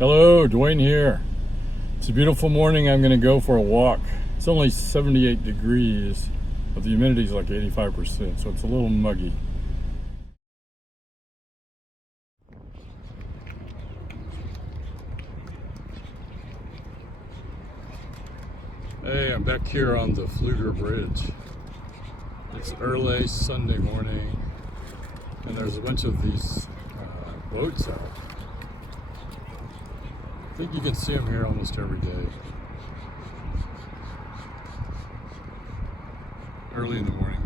Hello, Dwayne here. It's a beautiful morning. I'm going to go for a walk. It's only 78 degrees, but the humidity is like 85%, so it's a little muggy. Hey, I'm back here on the Pfluger Bridge. It's early Sunday morning, and there's a bunch of these boats out. I think you can see them here almost every day. Early in the morning.